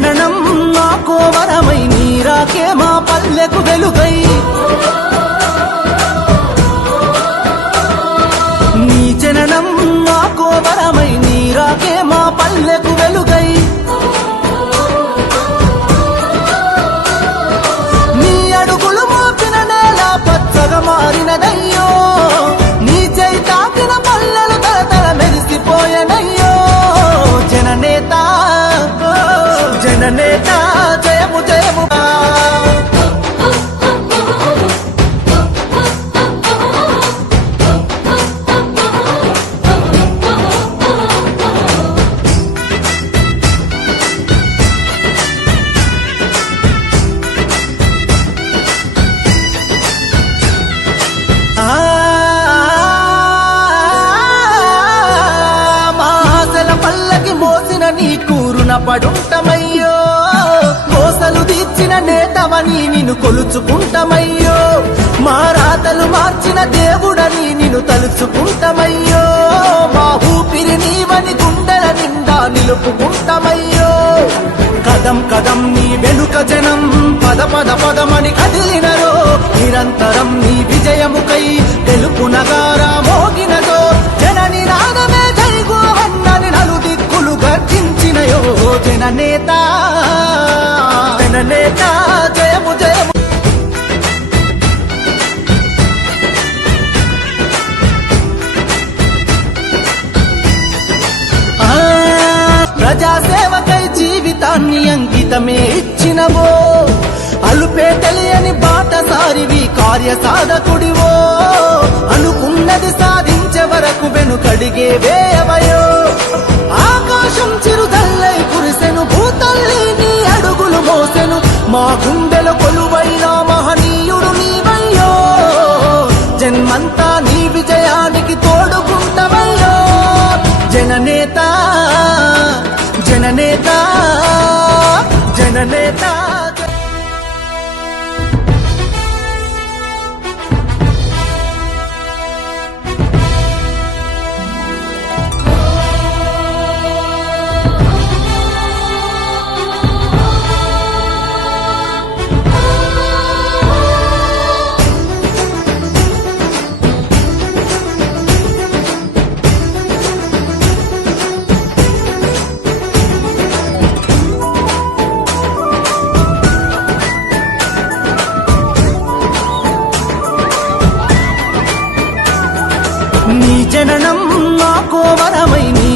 శరణం నా కోవరమై నీరాకే మా పల్లెకు వెలుగై. నీ జననం నా కోవరమై నీరాకే మా పల్లెకు వెలుగై. నీ అడుగులు మోపిన నేల పచ్చగా మారినదయ్యా. మోసిన నీ కూరున పడుంటమయ్యో. కోసలు తీర్చిన నేతవని నిన్ను కొలుచుకుంటమయ్యో. మా రాతలు మార్చిన దేవుడని నిన్ను తలుచుకుంటమయ్యో. మా ఊపిరి నీవని గుండెల నిండా నిలుపుకుంటమయ్యో. కదం కదం నీ వెనుక జనం పద పద పదమని కదిలినరో. నిరంతరం నీ విజయముకై అంకితమే ఇచ్చినవో? అలుపే తెలియని బాటసారివి కార్య సాధకుడివో అనుకున్నది సాధించే వరకు వెనుకడిగే వేయవయో? ఆకాశం చిరుదల్లై కురిసెను భూతల్లి నీ అడుగులు మోసెను మా గుండెల కొలువైనా జననేత నీ జననం మాకో వరమై నీ